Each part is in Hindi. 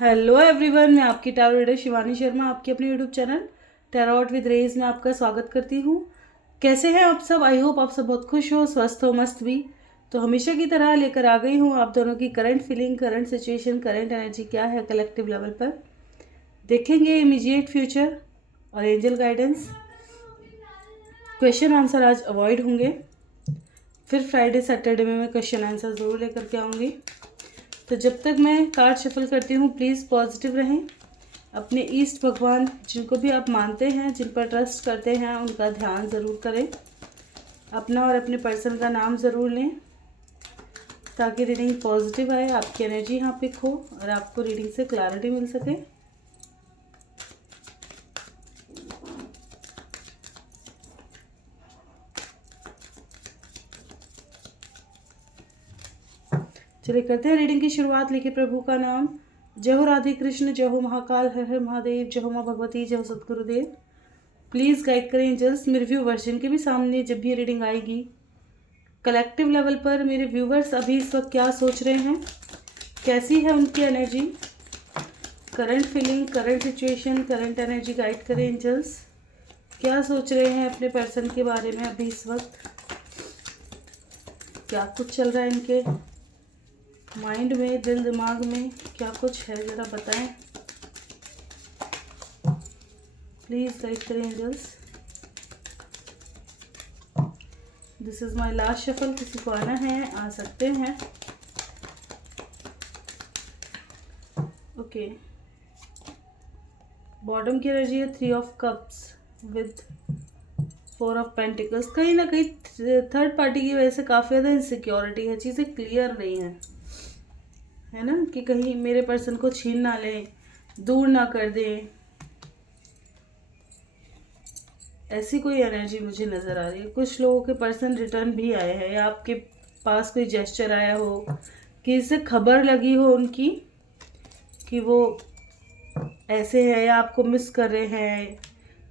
हेलो एवरीवन, मैं आपकी टैरो रीडर शिवानी शर्मा आपकी अपने यूट्यूब चैनल टैरोट विद रेज में आपका स्वागत करती हूँ। कैसे हैं आप सब? आई होप आप सब बहुत खुश हो, स्वस्थ हो, मस्त भी। तो हमेशा की तरह लेकर आ गई हूँ आप दोनों की current feeling, current situation, current energy क्या है कलेक्टिव लेवल पर। देखेंगे इमीडिएट फ्यूचर और एंजल गाइडेंस। क्वेश्चन आंसर आज अवॉइड होंगे, फिर फ्राइडे सैटरडे में मैं क्वेश्चन आंसर ज़रूर लेकर के आऊँगी। तो जब तक मैं कार्ड शफल करती हूँ प्लीज़ पॉजिटिव रहें। अपने ईष्ट भगवान जिनको भी आप मानते हैं, जिन पर ट्रस्ट करते हैं, उनका ध्यान ज़रूर करें। अपना और अपने पर्सन का नाम ज़रूर लें ताकि रीडिंग पॉजिटिव आए, आपकी एनर्जी यहाँ पिक हो और आपको रीडिंग से क्लैरिटी मिल सके। चलिए करते हैं रीडिंग की शुरुआत। लिखिए प्रभु का नाम। जय हो राधे कृष्ण, जय हो महाकाल, हर हर महादेव, जय हो माँ भगवती, जय हो सतगुरुदेव। प्लीज़ गाइड करें एंजल्स मेरे व्यूवर्स जिनके भी सामने जब भी ये रीडिंग आएगी कलेक्टिव लेवल पर, मेरे व्यूवर्स अभी इस वक्त क्या सोच रहे हैं, कैसी है उनकी energy, current feeling, current situation, current energy. Guide करें एंजल्स, क्या सोच रहे हैं अपने पर्सन के बारे में अभी इस वक्त, क्या कुछ चल रहा है इनके माइंड में, दिल दिमाग में क्या कुछ है, ज़रा बताएं प्लीज़। गाइड करें angels. This is my last shuffle. किसी को आना है आ सकते हैं। ओके, बॉटम की एनर्जी है 3 of cups with 4 of pentacles. कहीं ना कहीं थर्ड पार्टी की वजह से काफ़ी ज़्यादा इनसिक्योरिटी है, चीज़ें क्लियर नहीं है ना, कि कहीं मेरे पर्सन को छीन ना लें, दूर ना कर दें, ऐसी कोई एनर्जी मुझे नज़र आ रही है। कुछ लोगों के पर्सन रिटर्न भी आए हैं या आपके पास कोई जेस्चर आया हो, कि इससे खबर लगी हो उनकी कि वो ऐसे है या आपको मिस कर रहे हैं,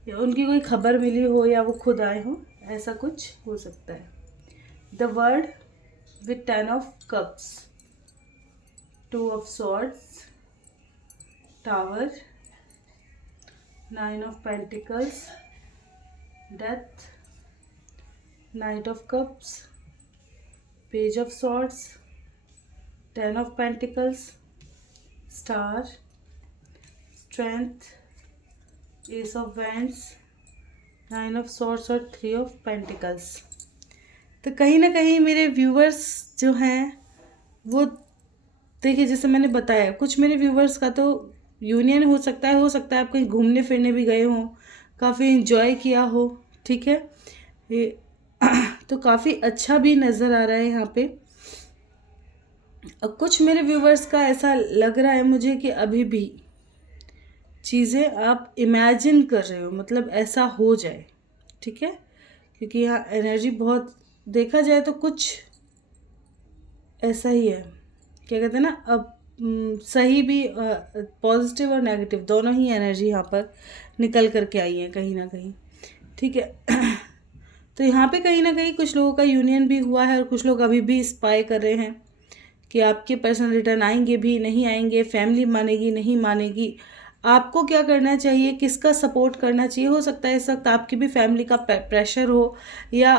या उनकी कोई खबर मिली हो या वो खुद आए हो, ऐसा कुछ हो सकता है। The word with 10 of cups, 2 of swords, tower, 9 of pentacles, death, night of cups, page of swords, 10 of pentacles, star, strength, S of wands, 9 of swords और 3 ऑफ पेंटिकल्स। तो कहीं ना कहीं मेरे व्यूवर्स जो हैं वो, देखिए जैसे मैंने बताया, कुछ मेरे व्यूवर्स का तो यूनियन हो सकता है आप कहीं घूमने फिरने भी गए हों, काफ़ी इन्जॉय किया हो, ठीक है ये तो काफ़ी अच्छा भी नज़र आ रहा है यहाँ पे। और कुछ मेरे व्यूवर्स का ऐसा लग रहा है मुझे कि अभी भी चीज़ें आप इमेजिन कर रहे हो, मतलब ऐसा हो जाए, ठीक है, क्योंकि यहाँ एनर्जी बहुत, देखा जाए तो कुछ ऐसा ही है, क्या कहते हैं ना, अब सही भी, पॉजिटिव और नेगेटिव दोनों ही एनर्जी यहाँ पर निकल करके आई है कहीं ना कहीं, ठीक है। तो यहाँ पे कहीं ना कहीं कुछ लोगों का यूनियन भी हुआ है और कुछ लोग अभी भी स्पाई कर रहे हैं कि आपके पर्सन रिटर्न आएंगे भी नहीं आएंगे, फैमिली मानेगी नहीं मानेगी, आपको क्या करना चाहिए, किसका सपोर्ट करना चाहिए। हो सकता है इस वक्त आपकी भी फैमिली का प्रेशर हो, या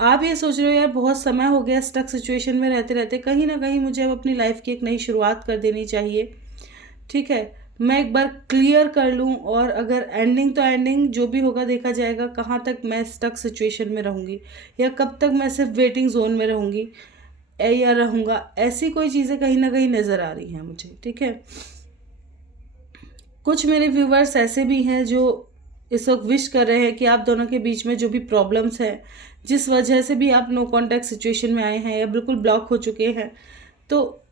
आप ये सोच रहे हो यार बहुत समय हो गया स्टक सिचुएशन में रहते रहते, कहीं ना कहीं मुझे अब अपनी लाइफ की एक नई शुरुआत कर देनी चाहिए, ठीक है, मैं एक बार क्लियर कर लूँ, और अगर एंडिंग तो एंडिंग जो भी होगा देखा जाएगा, कहाँ तक मैं स्टक सिचुएशन में रहूँगी या कब तक मैं सिर्फ वेटिंग जोन में रहूँगी या रहूँगा, ऐसी कोई चीज़ें कहीं ना कहीं नज़र आ रही हैं मुझे, ठीक है। कुछ मेरे व्यूवर्स ऐसे भी हैं जो इस वक्त विश कर रहे हैं कि आप दोनों के बीच में जो भी प्रॉब्लम्स हैं, जिस वजह से भी आप नो कॉन्टैक्ट सिचुएशन में आए हैं या बिल्कुल ब्लॉक हो चुके हैं, तो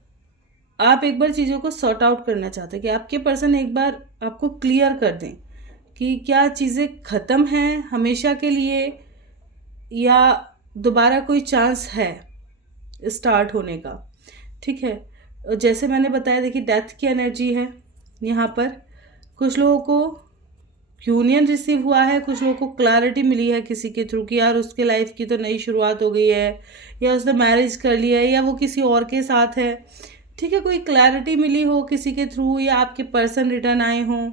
आप एक बार चीज़ों को सॉर्ट आउट करना चाहते हैं कि आपके पर्सन एक बार आपको क्लियर कर दें कि क्या चीज़ें ख़त्म हैं हमेशा के लिए या दोबारा कोई चांस है स्टार्ट होने का, ठीक है। जैसे मैंने बताया, देखिए डेथ की एनर्जी है यहाँ पर, कुछ लोगों को यूनियन रिसीव हुआ है, कुछ लोगों को क्लैरिटी मिली है किसी के थ्रू कि यार उसके लाइफ की तो नई शुरुआत हो गई है, या उसने मैरिज कर लिया है, या वो किसी और के साथ है, ठीक है, कोई क्लैरिटी मिली हो किसी के थ्रू, या आपके पर्सन रिटर्न आए हों,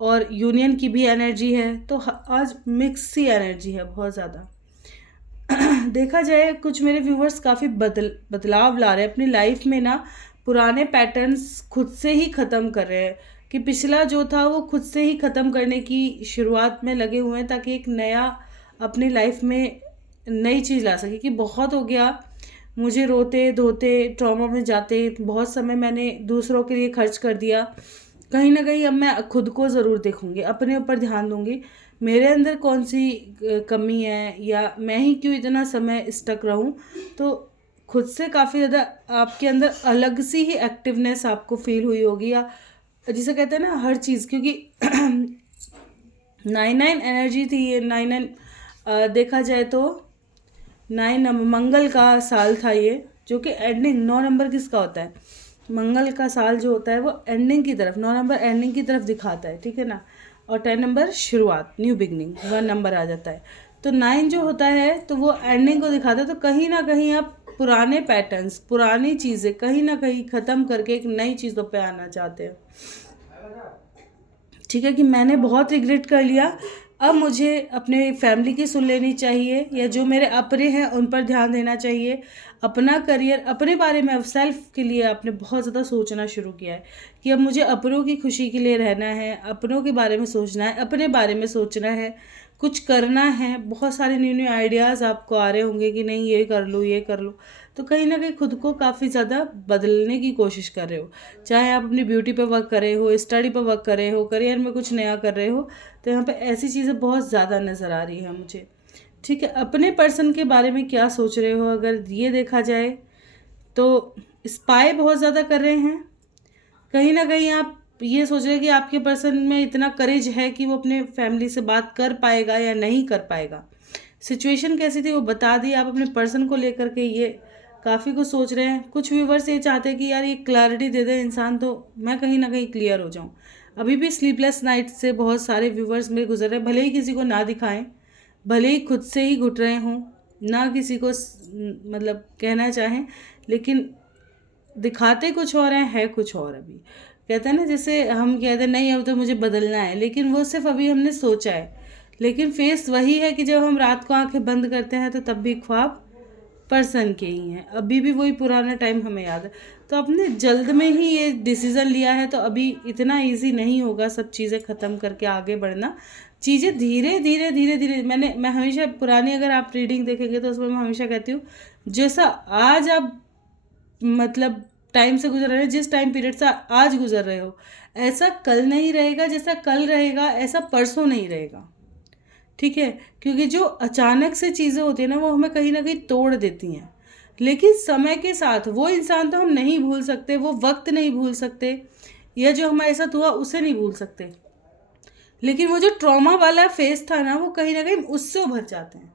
और यूनियन की भी एनर्जी है। तो आज मिक्स सी एनर्जी है बहुत ज़्यादा। देखा जाए कुछ मेरे व्यूवर्स काफ़ी बदलाव ला रहे हैं अपनी लाइफ में ना, पुराने पैटर्न्स खुद से ही ख़त्म कर रहे हैं, कि पिछला जो था वो खुद से ही ख़त्म करने की शुरुआत में लगे हुए हैं, ताकि एक नया अपनी लाइफ में नई चीज़ ला सके। कि बहुत हो गया मुझे रोते धोते ट्रॉमा में जाते, बहुत समय मैंने दूसरों के लिए खर्च कर दिया, कहीं ना कहीं अब मैं खुद को ज़रूर देखूंगी, अपने ऊपर ध्यान दूंगी, मेरे अंदर कौन सी कमी है, या मैं ही क्यों इतना समय स्टक रहूं। तो खुद से काफ़ी ज़्यादा आपके अंदर अलग सी ही एक्टिवनेस आपको फील हुई होगी, या जिसे कहते हैं ना हर चीज़, क्योंकि 9 एनर्जी थी ये। 9 देखा जाए तो 9 मंगल का साल था ये, जो कि एंडिंग 9 नंबर किसका होता है, मंगल का साल जो होता है वो एंडिंग की तरफ, 9 नंबर एंडिंग की तरफ दिखाता है, ठीक है ना। और 10 नंबर शुरुआत, न्यू बिगनिंग, 1 नंबर आ जाता है। तो 9 जो होता है तो वो एंडिंग को दिखाता है। तो कहीं ना कहीं आप पुराने पैटर्न्स, पुरानी चीज़ें कहीं ना कहीं ख़त्म करके एक नई चीज़ों पे आना चाहते हैं। ठीक है, कि मैंने बहुत रिग्रेट कर लिया, अब मुझे अपने फैमिली की सुन लेनी चाहिए, या जो मेरे अपने हैं उन पर ध्यान देना चाहिए। अपना करियर, अपने बारे में, सेल्फ के लिए आपने बहुत ज़्यादा सोचना शुरू किया है, कि अब मुझे अपनों की खुशी के लिए रहना है, अपनों के बारे में सोचना है, अपने बारे में सोचना है, कुछ करना है। बहुत सारे न्यू न्यू आइडियाज़ आपको आ रहे होंगे कि नहीं ये कर लो ये कर लो। तो कहीं ना कहीं खुद को काफ़ी ज़्यादा बदलने की कोशिश कर रहे हो, चाहे आप अपनी ब्यूटी पे वर्क कर रहे हो, स्टडी पे वर्क कर रहे हो, करियर में कुछ नया कर रहे हो। तो यहाँ पे ऐसी चीज़ें बहुत ज़्यादा नज़र आ रही है मुझे। ठीक है, अपने पर्सन के बारे में क्या सोच रहे हो, अगर ये देखा जाए तो स्पाई बहुत ज़्यादा कर रहे हैं। कहीं ना कहीं आप ये सोच रहे हैं कि आपके पर्सन में इतना करेज है कि वो अपने फैमिली से बात कर पाएगा या नहीं कर पाएगा। सिचुएशन कैसी थी वो बता दी, आप अपने पर्सन को लेकर के ये काफ़ी कुछ सोच रहे हैं। कुछ व्यूवर्स ये चाहते हैं कि यार ये क्लैरिटी दे दे इंसान, तो मैं कहीं ना कहीं क्लियर हो जाऊं। अभी भी स्लीपलेस नाइट से बहुत सारे व्यूवर्स मेरे गुजर रहे हैं, भले ही किसी को ना दिखाएं, भले ही खुद से ही घुट रहे हों, ना किसी को मतलब कहना चाहें, लेकिन दिखाते कुछ और है कुछ और। अभी कहते हैं ना, जैसे हम कहते हैं नहीं अब तो मुझे बदलना है, लेकिन वो सिर्फ अभी हमने सोचा है, लेकिन फेस वही है कि जब हम रात को आंखें बंद करते हैं तो तब भी ख्वाब पर्सन के ही हैं, अभी भी वही पुराना टाइम हमें याद है। तो आपने जल्द में ही ये डिसीज़न लिया है, तो अभी इतना इजी नहीं होगा सब चीज़ें ख़त्म करके आगे बढ़ना। चीज़ें धीरे धीरे धीरे धीरे, मैं हमेशा पुरानी अगर आप रीडिंग देखेंगे तो उसमें मैं हमेशा कहती हूँ, जैसा आज आप मतलब टाइम से गुजर रहे हो, जिस टाइम पीरियड से आज गुजर रहे हो, ऐसा कल नहीं रहेगा, जैसा कल रहेगा ऐसा परसों नहीं रहेगा। ठीक है, क्योंकि जो अचानक से चीज़ें होती हैं ना वो हमें कहीं ना कहीं तोड़ देती हैं, लेकिन समय के साथ वो इंसान तो हम नहीं भूल सकते, वो वक्त नहीं भूल सकते, या जो हमारे साथ हुआ उसे नहीं भूल सकते, लेकिन वो जो ट्रॉमा वाला फेस था ना वो कहीं ना कहीं उससे उभर जाते हैं।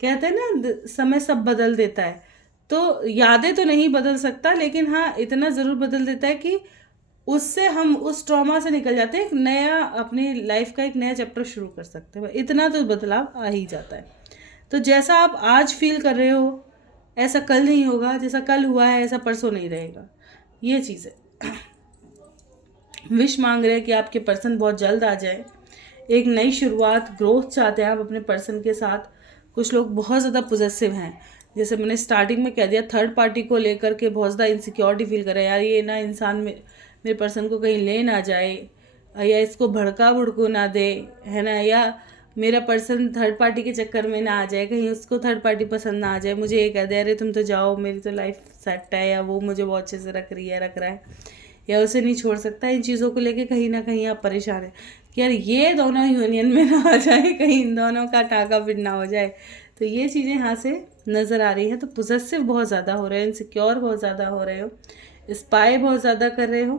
कहते हैं ना समय सब बदल देता है, तो यादें तो नहीं बदल सकता, लेकिन हाँ इतना ज़रूर बदल देता है कि उससे हम उस ट्रॉमा से निकल जाते हैं, एक नया अपनी लाइफ का एक नया चैप्टर शुरू कर सकते हैं। इतना तो बदलाव आ ही जाता है। तो जैसा आप आज फील कर रहे हो ऐसा कल नहीं होगा, जैसा कल हुआ है ऐसा परसों नहीं रहेगा। ये चीज़ है। विश मांग रहे हैं कि आपके पर्सन बहुत जल्द आ जाए, एक नई शुरुआत, ग्रोथ चाहते हैं आप अपने पर्सन के साथ। कुछ लोग बहुत ज़्यादा पोजेसिव हैं, जैसे मैंने स्टार्टिंग में कह दिया, थर्ड पार्टी को लेकर के बहुत ज़्यादा इनसिक्योरिटी फील कर रहे हैं, यार ये ना इंसान मेरे पर्सन को कहीं ले ना जाए, या इसको भड़का भुड़को ना दे, है ना, या मेरा पर्सन थर्ड पार्टी के चक्कर में ना आ जाए, कहीं उसको थर्ड पार्टी पसंद ना आ जाए, मुझे ये कह दे अरे तुम तो जाओ मेरी तो लाइफ सेट है, या वो मुझे बहुत अच्छे से रख रहा है, या उसे नहीं छोड़ सकता। इन चीज़ों को लेके कहीं ना कहीं आप परेशान हैं कि यार ये दोनों यूनियन में ना आ जाए, कहीं इन दोनों का टाका फिर ना हो जाए। तो ये चीज़ें यहाँ से नज़र आ रही हैं। तो पोजेसिव बहुत ज़्यादा हो रहे हो, इनसिक्योर बहुत ज़्यादा हो रहे हो, स्पाई बहुत ज़्यादा कर रहे हो।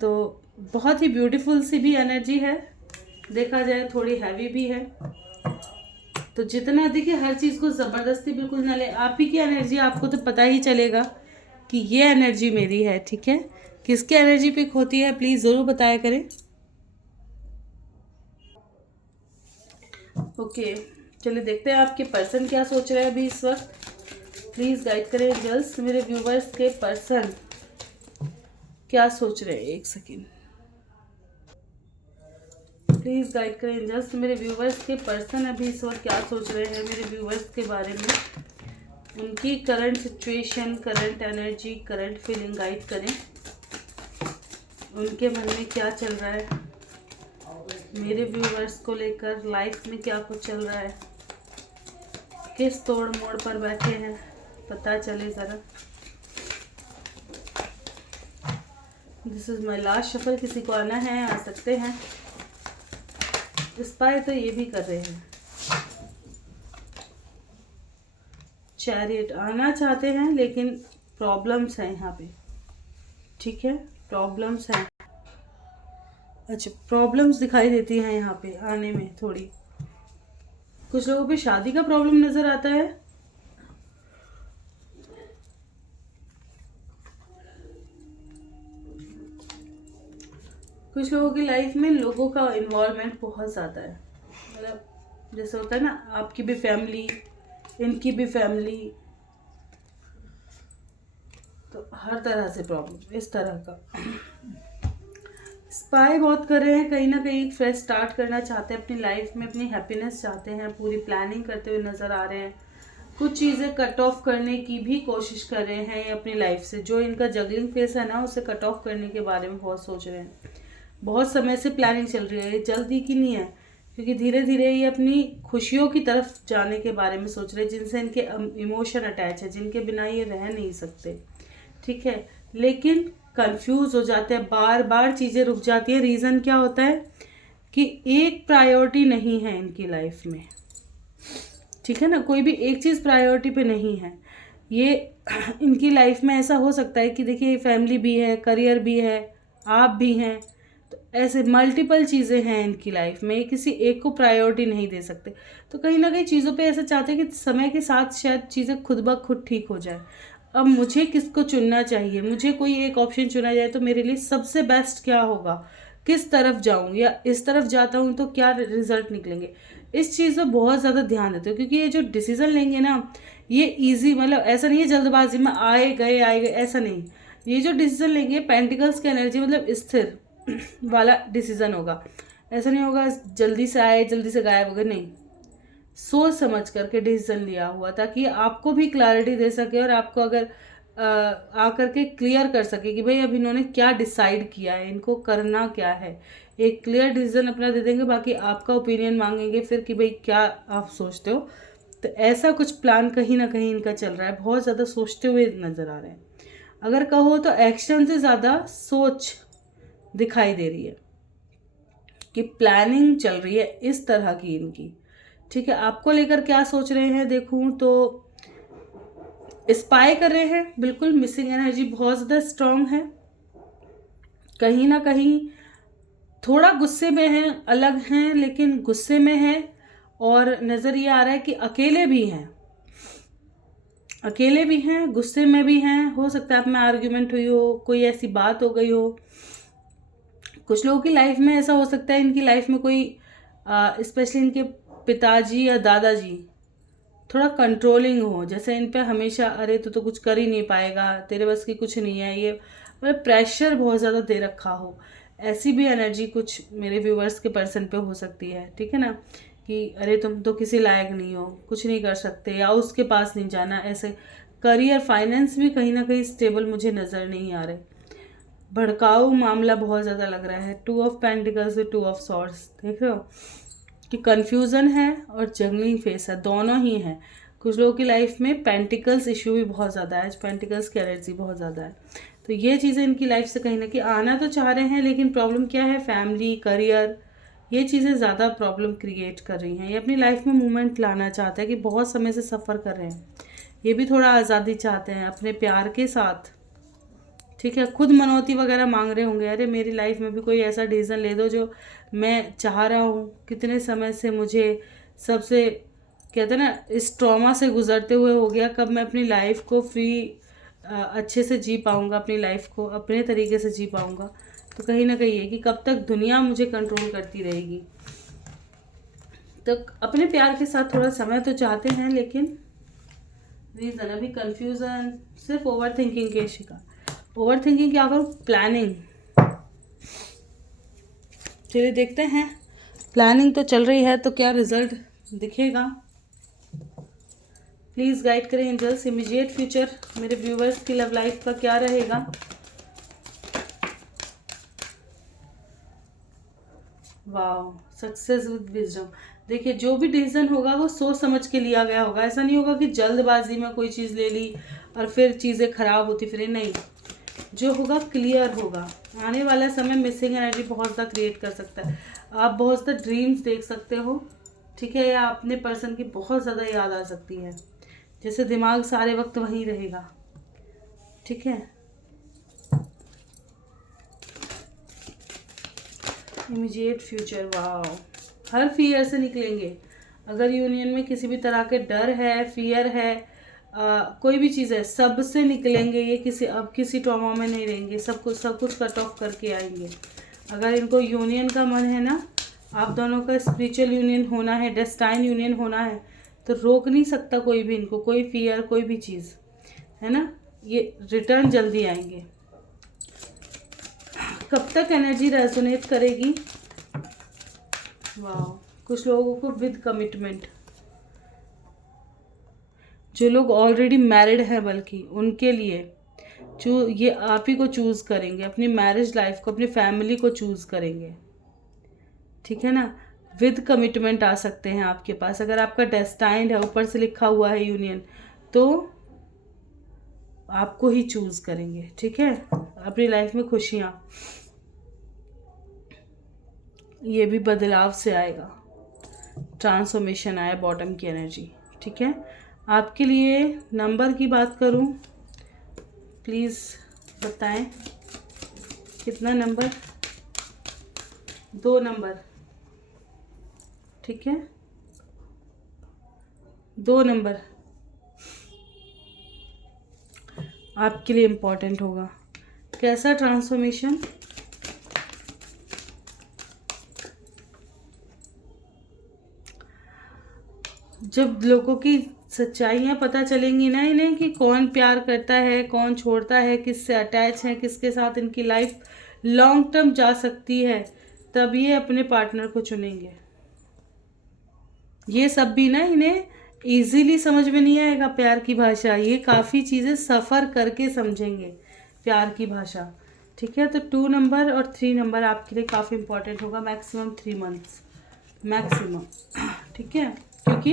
तो बहुत ही ब्यूटीफुल सी भी एनर्जी है, देखा जाए थोड़ी हैवी भी है। तो जितना देखिए हर चीज़ को ज़बरदस्ती बिल्कुल ना ले, आप ही की एनर्जी आपको तो पता ही चलेगा कि ये एनर्जी मेरी है। ठीक है, किसकी एनर्जी पिक होती है प्लीज़ ज़रूर बताया करें। ओके, चलिए देखते हैं आपके पर्सन क्या सोच रहे हैं अभी इस वक्त। प्लीज़ गाइड करें एंजल्स मेरे व्यूवर्स के पर्सन क्या सोच रहे हैं, एक सेकेंड प्लीज़ गाइड करें। जस्ट मेरे व्यूवर्स के पर्सन अभी इस वक्त क्या सोच रहे हैं मेरे व्यूवर्स के बारे में, उनकी current situation, current energy, current feeling guide करें। उनके मन में क्या चल रहा है, मेरे व्यूवर्स को लेकर लाइफ में क्या कुछ चल रहा है, किस तोड़ मोड़ पर बैठे हैं, पता चले ज़रा। This is my last shuffle. किसी को आना है आ सकते हैं। स्पाई तो ये भी कर रहे हैं। चैरियट आना चाहते हैं लेकिन प्रॉब्लम्स हैं यहाँ पे, ठीक है, प्रॉब्लम्स हैं। अच्छा, प्रॉब्लम्स दिखाई देती हैं यहाँ पे आने में थोड़ी। कुछ लोगों पे शादी का प्रॉब्लम नज़र आता है। कुछ लोगों की लाइफ में लोगों का इन्वॉल्वमेंट बहुत ज़्यादा है, मतलब जैसे होता है ना, आपकी भी फैमिली, इनकी भी फैमिली, तो हर तरह से प्रॉब्लम इस तरह का। स्पाई बहुत कर रहे हैं, कहीं ना कहीं फ्रेश स्टार्ट करना चाहते हैं अपनी लाइफ में, अपनी हैप्पीनेस चाहते हैं, पूरी प्लानिंग करते हुए नज़र आ रहे हैं। कुछ चीज़ें कट ऑफ करने की भी कोशिश कर रहे हैं अपनी लाइफ से। जो इनका जगलिंग फेस है ना, उसे कट ऑफ करने के बारे में बहुत सोच रहे हैं। बहुत समय से प्लानिंग चल रही है, ये जल्दी की नहीं है, क्योंकि धीरे धीरे ये अपनी खुशियों की तरफ जाने के बारे में सोच रहे हैं, जिनसे इनके इमोशन अटैच है, जिनके बिना ये रह नहीं सकते, ठीक है। लेकिन कंफ्यूज हो जाते हैं, बार बार चीज़ें रुक जाती है। रीज़न क्या होता है कि एक प्रायोरिटी नहीं है इनकी लाइफ में, ठीक है ना, कोई भी एक चीज़ प्रायोरिटी पे नहीं है। ये इनकी लाइफ में ऐसा हो सकता है कि देखिए फैमिली भी है, करियर भी है, आप भी हैं, तो ऐसे मल्टीपल चीज़ें हैं इनकी लाइफ में, ये किसी एक को प्रायोरिटी नहीं दे सकते। तो कहीं ना कहीं चीज़ों पे ऐसा चाहते हैं कि समय के साथ शायद चीज़ें खुद ब खुद ठीक हो जाए। अब मुझे किसको चुनना चाहिए, मुझे कोई एक ऑप्शन चुना जाए तो मेरे लिए सबसे बेस्ट क्या होगा, किस तरफ जाऊं, या इस तरफ जाता हूं तो क्या रिजल्ट निकलेंगे, इस चीज़ पर बहुत ज़्यादा ध्यान देते हो। क्योंकि ये जो डिसीजन लेंगे ना, ये इजी, मतलब ऐसा नहीं है जल्दबाजी में आए गए ऐसा नहीं। ये जो डिसीजन लेंगे पेंटिकल्स की एनर्जी, मतलब स्थिर वाला डिसीजन होगा। ऐसा नहीं होगा जल्दी से आए जल्दी से गायब हो गए, नहीं, सोच समझ करके डिसीजन लिया हुआ, ताकि आपको भी क्लैरिटी दे सके और आपको अगर आकर के क्लियर कर सके कि भाई अब इन्होंने क्या डिसाइड किया है, इनको करना क्या है। एक क्लियर डिसीजन अपना दे देंगे, बाकी आपका ओपिनियन मांगेंगे फिर कि भाई क्या आप सोचते हो। तो ऐसा कुछ प्लान कहीं ना कहीं इनका चल रहा है, बहुत ज़्यादा सोचते हुए नज़र आ रहे हैं। अगर कहो तो एक्शन से ज़्यादा सोच दिखाई दे रही है कि प्लानिंग चल रही है इस तरह की इनकी, ठीक है। आपको लेकर क्या सोच रहे हैं देखूं तो स्पाई कर रहे हैं, बिल्कुल मिसिंग एनर्जी बहुत ज़्यादा स्ट्रांग है। कहीं ना कहीं थोड़ा गुस्से में हैं, अलग हैं लेकिन गुस्से में हैं, और नज़र ये आ रहा है कि अकेले भी हैं, अकेले भी हैं, गुस्से में भी हैं। हो सकता है आप में आर्ग्यूमेंट हुई हो, कोई ऐसी बात हो गई हो। कुछ लोगों की लाइफ में ऐसा हो सकता है, इनकी लाइफ में कोई स्पेशली इनके पिताजी या दादाजी थोड़ा कंट्रोलिंग हो, जैसे इन पे हमेशा अरे तू तो कुछ कर ही नहीं पाएगा, तेरे बस की कुछ नहीं है, ये मतलब प्रेशर बहुत ज़्यादा दे रखा हो। ऐसी भी एनर्जी कुछ मेरे व्यूवर्स के पर्सन पे हो सकती है, ठीक है ना, कि अरे तुम तो किसी लायक नहीं हो, कुछ नहीं कर सकते, या उसके पास नहीं जाना। ऐसे करियर फाइनेंस भी कहीं ना कहीं स्टेबल मुझे नज़र नहीं आ रहे, भड़काऊ मामला बहुत ज़्यादा लग रहा है। 2 ऑफ पेंटिकल्स से 2 ऑफ सॉर्ड्स देख रहे हो कि कंफ्यूजन है और जंगलिंग फेस है, दोनों ही हैं। कुछ लोगों की लाइफ में पेंटिकल्स इशू भी बहुत ज़्यादा है, पेंटिकल्स की एनर्जी बहुत ज़्यादा है। तो ये चीज़ें इनकी लाइफ से कहीं ना कहीं आना तो चाह रहे हैं, लेकिन प्रॉब्लम क्या है, फैमिली, करियर, ये चीज़ें ज़्यादा प्रॉब्लम क्रिएट कर रही हैं। ये अपनी लाइफ में मूवमेंट लाना चाहते हैं कि बहुत समय से सफ़र कर रहे हैं, ये भी थोड़ा आज़ादी चाहते हैं अपने प्यार के साथ, ठीक है। खुद मनौती वगैरह मांग रहे होंगे, अरे मेरी लाइफ में भी कोई ऐसा डिसीजन ले दो जो मैं चाह रहा हूँ, कितने समय से मुझे सबसे कहते हैं ना इस ट्रॉमा से गुजरते हुए हो गया, कब मैं अपनी लाइफ को फ्री अच्छे से जी पाऊँगा, अपनी लाइफ को अपने तरीके से जी पाऊँगा। तो कहीं ना कहीं है कि कब तक दुनिया मुझे कंट्रोल करती रहेगी। तो अपने प्यार के साथ थोड़ा समय तो चाहते हैं, लेकिन रीज़न अभी कन्फ्यूज़न, सिर्फ ओवर थिंकिंग के शिकार। ओवर थिंकिंग क्या करूँ, प्लानिंग। चलिए देखते हैं, प्लानिंग तो चल रही है तो क्या रिजल्ट दिखेगा। प्लीज़ गाइड करें एंजल्स, इमीडिएट फ्यूचर मेरे व्यूवर्स की लव लाइफ का क्या रहेगा। वाह, सक्सेस विद विजडम। देखिए जो भी डिसीजन होगा वो सोच समझ के लिया गया होगा। ऐसा नहीं होगा कि जल्दबाजी में कोई चीज़ ले ली और फिर चीज़ें खराब होती फिर। नहीं, जो होगा क्लियर होगा। आने वाला समय मिसिंग एनर्जी बहुत ज़्यादा क्रिएट कर सकता है। आप बहुत ज़्यादा ड्रीम्स देख सकते हो, ठीक है, या अपने पर्सन की बहुत ज़्यादा याद आ सकती है, जैसे दिमाग सारे वक्त वहीं रहेगा, ठीक है। इमीडिएट फ्यूचर, वाह, हर फियर से निकलेंगे। अगर यूनियन में किसी भी तरह के डर है, फियर है, कोई भी चीज़ है, सब से निकलेंगे ये। अब किसी ट्रॉमा में नहीं रहेंगे, सब कुछ कट ऑफ करके आएंगे। अगर इनको यूनियन का मन है ना, आप दोनों का स्पिरिचुअल यूनियन होना है, डेस्टाइन यूनियन होना है, तो रोक नहीं सकता कोई भी इनको, कोई फियर, कोई भी चीज़, है ना। ये रिटर्न जल्दी आएंगे। कब तक एनर्जी रेजोनेट करेगी, वाह, कुछ लोगों को विद कमिटमेंट। जो लोग ऑलरेडी मैरिड हैं बल्कि उनके लिए जो ये आप ही को चूज़ करेंगे, अपनी मैरिज लाइफ को, अपनी फैमिली को चूज़ करेंगे, ठीक है ना। विद कमिटमेंट आ सकते हैं आपके पास। अगर आपका डेस्टाइंड है, ऊपर से लिखा हुआ है यूनियन, तो आपको ही चूज़ करेंगे, ठीक है। अपनी लाइफ में खुशियाँ, ये भी बदलाव से आएगा, ट्रांसफॉर्मेशन आया, बॉटम की एनर्जी, ठीक है। आपके लिए नंबर की बात करूं, प्लीज़ बताएं कितना नंबर, 2 नंबर, ठीक है, 2 नंबर आपके लिए इम्पोर्टेंट होगा। कैसा ट्रांसफॉर्मेशन, जब लोगों की सच्चाइयाँ पता चलेंगी ना इन्हें कि कौन प्यार करता है, कौन छोड़ता है, किससे अटैच है, किसके साथ इनकी लाइफ लॉन्ग टर्म जा सकती है, तब ये अपने पार्टनर को चुनेंगे। ये सब भी ना इन्हें इजीली समझ में नहीं आएगा प्यार की भाषा, ये काफ़ी चीज़ें सफ़र करके समझेंगे प्यार की भाषा, ठीक है। तो 2 नंबर और 3 नंबर आपके लिए काफ़ी इंपॉर्टेंट होगा, मैक्सिमम 3 मंथ्स मैक्सिमम, ठीक है, क्योंकि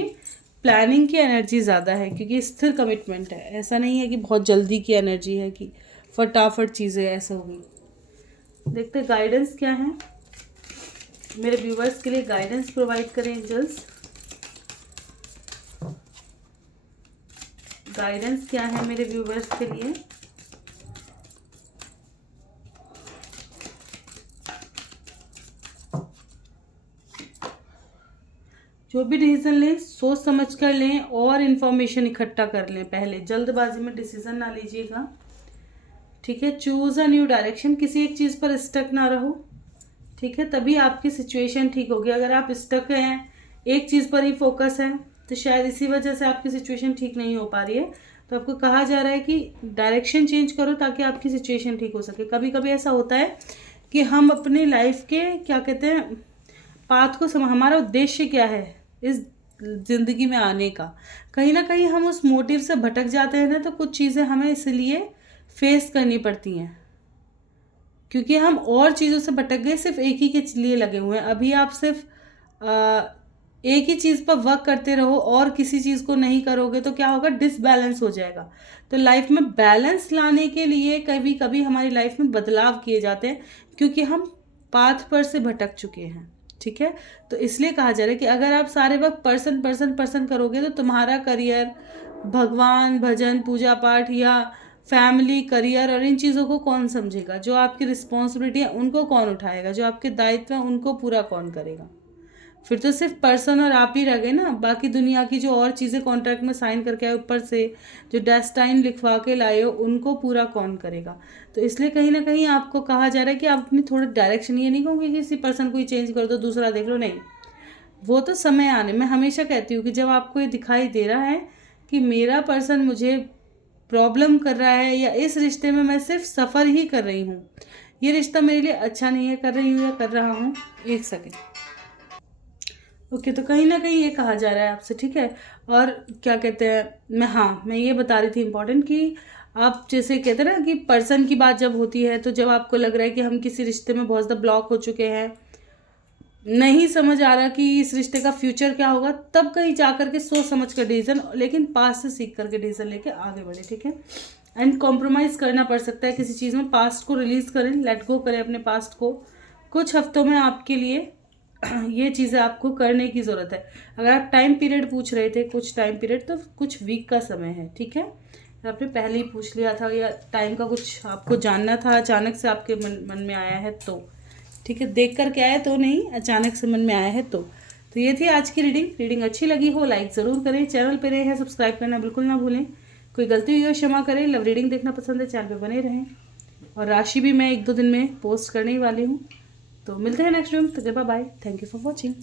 प्लानिंग की एनर्जी ज़्यादा है, क्योंकि स्थिर कमिटमेंट है। ऐसा नहीं है कि बहुत जल्दी की एनर्जी है कि फटाफट चीज़ें ऐसा हो गई। देखते गाइडेंस क्या है मेरे व्यूवर्स के लिए, गाइडेंस प्रोवाइड करें एंजल्स। गाइडेंस क्या है मेरे व्यूवर्स के लिए। जो भी डिसीजन लें सोच समझ कर लें और इन्फॉर्मेशन इकट्ठा कर लें पहले, जल्दबाजी में डिसीजन ना लीजिएगा, ठीक है। चूज अ न्यू डायरेक्शन, किसी एक चीज़ पर स्टक ना रहो, ठीक है, तभी आपकी सिचुएशन ठीक होगी। अगर आप स्टक हैं, एक चीज़ पर ही फोकस है, तो शायद इसी वजह से आपकी सिचुएशन ठीक नहीं हो पा रही है। तो आपको कहा जा रहा है कि डायरेक्शन चेंज करो ताकि आपकी सिचुएशन ठीक हो सके। कभी कभी ऐसा होता है कि हम अपने लाइफ के क्या कहते हैं पाथ को हमारा उद्देश्य क्या है इस ज़िंदगी में आने का, कहीं ना कहीं हम उस मोटिव से भटक जाते हैं ना, तो कुछ चीज़ें हमें इसलिए फेस करनी पड़ती हैं, क्योंकि हम और चीज़ों से भटक गए, सिर्फ एक ही के लिए लगे हुए हैं। अभी आप सिर्फ एक ही चीज़ पर वर्क करते रहो और किसी चीज़ को नहीं करोगे तो क्या होगा, डिसबैलेंस हो जाएगा। तो लाइफ में बैलेंस लाने के लिए कभी कभी हमारी लाइफ में बदलाव किए जाते हैं, क्योंकि हम पाथ पर से भटक चुके हैं, ठीक है। तो इसलिए कहा जा रहा है कि अगर आप सारे वक्त पर्सन पर्सन पर्सन करोगे तो तुम्हारा करियर, भगवान, भजन, पूजा पाठ या फैमिली, करियर और इन चीज़ों को कौन समझेगा। जो आपकी रिस्पॉन्सिबिलिटी है उनको कौन उठाएगा, जो आपके दायित्व हैं उनको पूरा कौन करेगा। फिर तो सिर्फ पर्सन और आप ही रह गए ना, बाकी दुनिया की जो और चीज़ें कॉन्ट्रैक्ट में साइन करके आए ऊपर से, जो डेस्टाइन लिखवा के लाए हो, उनको पूरा कौन करेगा। तो इसलिए कहीं ना कहीं आपको कहा जा रहा है कि आप अपनी थोड़ा डायरेक्शन, ये नहीं कहूँगी कि किसी पर्सन को ही चेंज कर दो दूसरा देख लो, नहीं, वो तो समय आने। मैं हमेशा कहती हूँ कि जब आपको ये दिखाई दे रहा है कि मेरा पर्सन मुझे प्रॉब्लम कर रहा है, या इस रिश्ते में मैं सिर्फ सफ़र ही कर रही हूँ, ये रिश्ता मेरे लिए अच्छा नहीं है, कर रही हूँ या कर रहा हूँ। एक सेकेंड। ओके, तो कहीं ना कहीं ये कहा जा रहा है आपसे, ठीक है। और क्या कहते हैं, मैं ये बता रही थी इम्पोर्टेंट कि आप जैसे कहते हैं ना कि पर्सन की बात जब होती है, तो जब आपको लग रहा है कि हम किसी रिश्ते में बहुत ज़्यादा ब्लॉक हो चुके हैं, नहीं समझ आ रहा कि इस रिश्ते का फ्यूचर क्या होगा, तब कहीं जा करके सोच समझ कर डिसीजन, लेकिन पास्ट से सीख करके डिसीजन लेके आगे बढ़े, ठीक है। एंड कॉम्प्रोमाइज़ करना पड़ सकता है किसी चीज़ में, पास्ट को रिलीज़ करें, लेट गो करें अपने पास्ट को। कुछ हफ्तों में आपके लिए ये चीज़ें आपको करने की ज़रूरत है। अगर आप टाइम पीरियड पूछ रहे थे, कुछ टाइम पीरियड, तो कुछ वीक का समय है, ठीक है। आपने पहले ही पूछ लिया था, या टाइम का कुछ आपको जानना था, अचानक से आपके मन में आया है तो, ठीक है। देख कर के आए तो नहीं, अचानक से मन में आया है तो ये थी आज की रीडिंग अच्छी लगी हो लाइक ज़रूर करें, चैनल पे रहे हैं सब्सक्राइब करना बिल्कुल ना भूलें, कोई गलती हुई हो क्षमा करें, लव रीडिंग देखना पसंद है चैनल पे बने रहें, और राशि भी मैं 1-2 दिन में पोस्ट करने ही वाली हूँ। तो मिलते हैं नेक्स्ट वीडियो में, तो bye bye, thank you for watching.